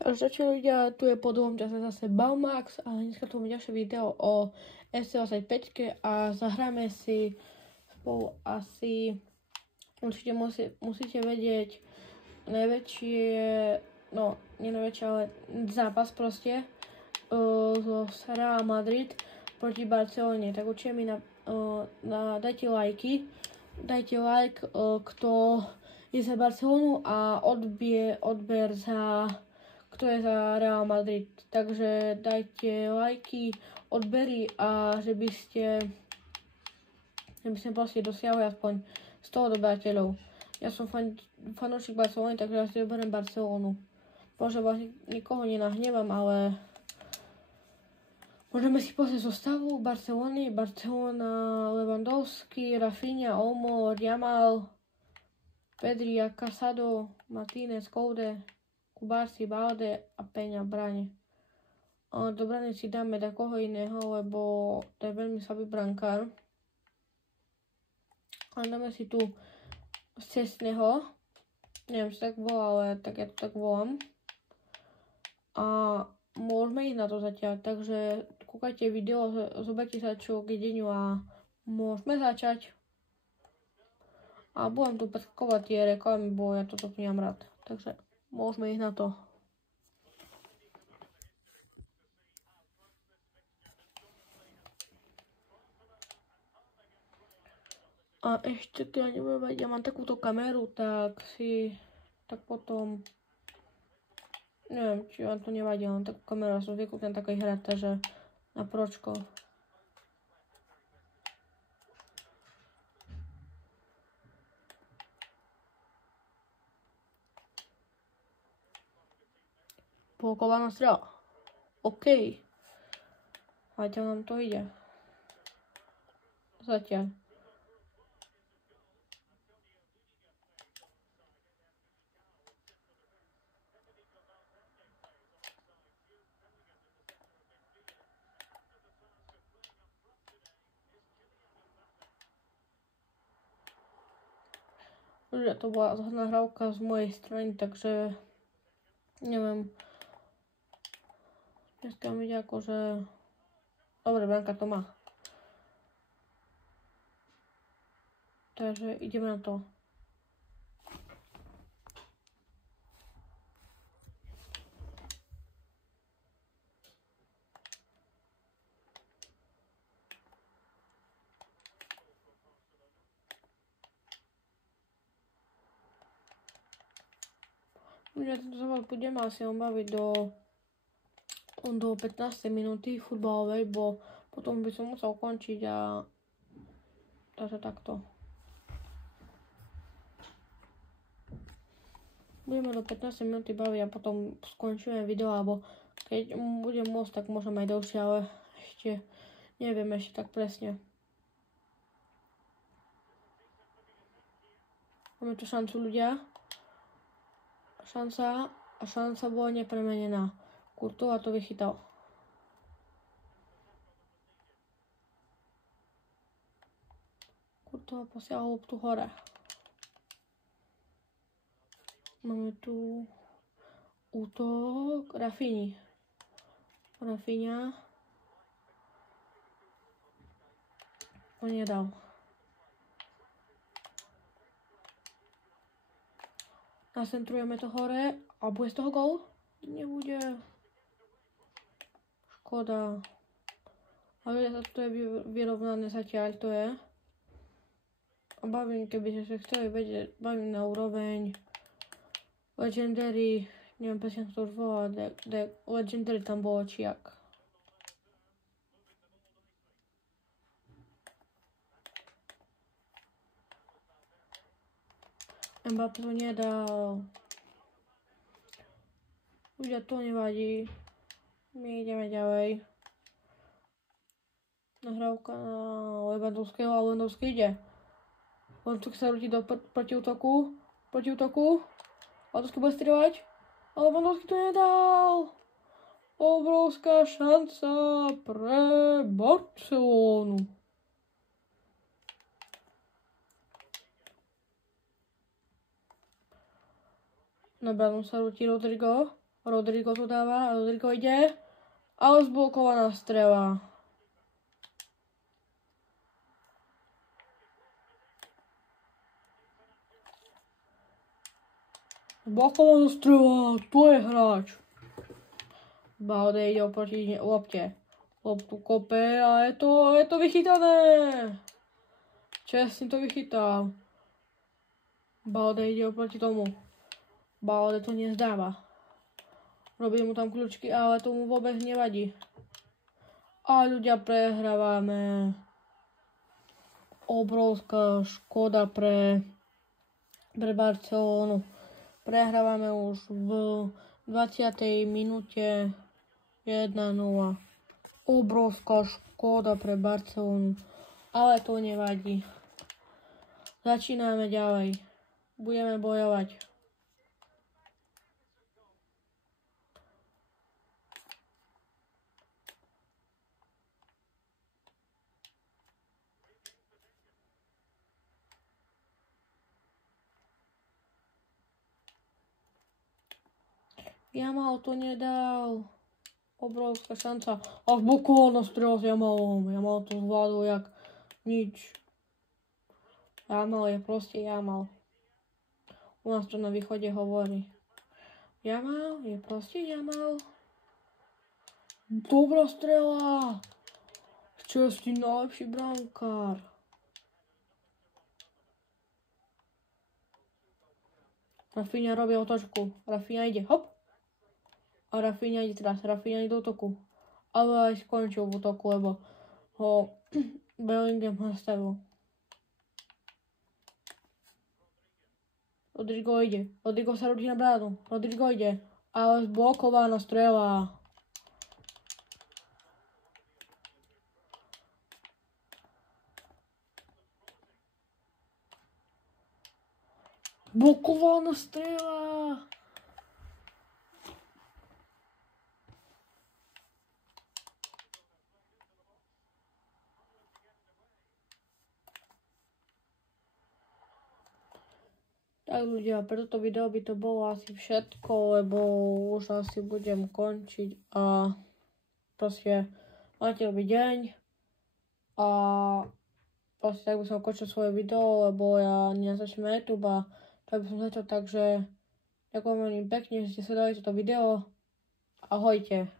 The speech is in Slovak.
Takže čo ľudia, tu je po dlhom čase zase Baumax a dneska tu máme ďalšie video o FC25 a zahráme si spolu asi, určite musíte vedieť najväčšie, no nie najväčšie, ale zápas proste zo Real Madrid proti Barcelone. Tak určite mi dajte like, kto je za Barcelonu a odber za kto je za Real Madrid. Takže dajte lajky, odbery a že by sme proste dosiahli aspoň 100 odobrateľov. Ja som fanúšik Barcelony, takže ja si doberiem Barcelonu. Možno vás nikoho nenahnevam, ale môžeme si pozrieť zostavu Barcelony. Barcelona, Lewandowski, Rafinha, Olmo, Yamal, Pedri, Casado, Martínez, Coude, Kubarsi, Balde a Peňa v bráne. Do brány si dáme takoho iného, lebo to je veľmi slabý brankár. A dáme si tu Cestného. Neviem, či tak volá, ale tak ja to tak volám. A môžeme ísť na to zatiaľ, takže kúkajte video, zoberte sa čo k jedeniu a môžeme začať. A budem tu preskakovať tie reklamy, bo ja toto nemám rád. Takže môžeme ísť na to. A ešte to ja nebudem vedieť, ja mám takúto kameru, tak potom, neviem, či vám to nevadí, len takú kameru, som zvyknutý na takej hrať, takže na pročko. Polkovaná strela. OK. Zatiaľ nám to ide. Zatiaľ. Ľudia, to bola nahrávka z mojej strany, takže neviem. Dneska mi ide akože dobre, branka to má. Takže ideme na to. Ja tento zápas budem asi baviť do 15. minúty futbalovej, bo potom by som musel končiť a takže takto. Budeme do 15 minúty baviť a potom skončíme video, alebo keď budem môcť, tak môžem aj dlhšie, ale ešte neviem ešte tak presne. Máme tu šancu, ľudia. Šanca bola nepremenená. Courtois to vychytal. Courtois posiahol loptu hore. Máme tu útok Rafinha. To nedal. Nacentrujeme to hore a bude z toho gól? Nebude. Škoda. Ale to je vyrovnané zatiaľ, to je. A bavím, keby ste sa chceli vedieť, bavím na úroveň Legendary, neviem presne to už volá, Legendary tam bolo čiak. Mbappé to nedal. Ľudia, to nevadí. My ideme ďalej. Nahrávka na Lewandowského a Lewandowski ide. Lewandowski sa rúti do protiútoku. Lewandowski bude strieľať. A Lewandowski to nedal. Obrovská šanca pre Barcelonu. Na bránu sa rúti Rodrigo. Rodrigo tu dáva, Rodrigo ide. Ale zblokovaná strela. Zblokovaná strela, tu je hráč. Balde ide oproti lopte. Loptu kope a je to vychytané. Čestne to vychytal. Balde ide oproti tomu. Balde to nezdáva. Robí mu tam kľúčky, ale tomu vôbec nevadí. A ľudia, prehrávame. Obrovská škoda pre Barcelonu. Prehrávame už v 20. minúte 1-0. Obrovská škoda pre Barcelonu. Ale to nevadí. Začíname ďalej. Budeme bojovať. Jamal to nedal. Obrovská šanca. A zblokovaná strela s Jamalom. Jamal to zvládol jak nič. Jamal je proste Jamal. U nás to na východe hovorí. Jamal je proste Jamal. Dobrá strela. Čestný najlepší brankár. Rafinha robí otočku. Rafinha ide, hop. A Rafinha ide teraz. Rafinha ide do útoku. Ale aj skončil v útoku, lebo ho Bellingham nastavil. Rodrigo ide. Rodrigo sa rodí na bránu. Rodrigo ide. Ale zblokovaná strela. Blokovaná strela. Tak ľudia, pre toto video by to bolo asi všetko, lebo už asi budem končiť a proste máte dobrý deň a proste tak by som končil svoje video, lebo ja nezačnem YouTube a tak by som začal, takže ďakujem veľmi pekne, že ste sledovali toto video. Ahojte.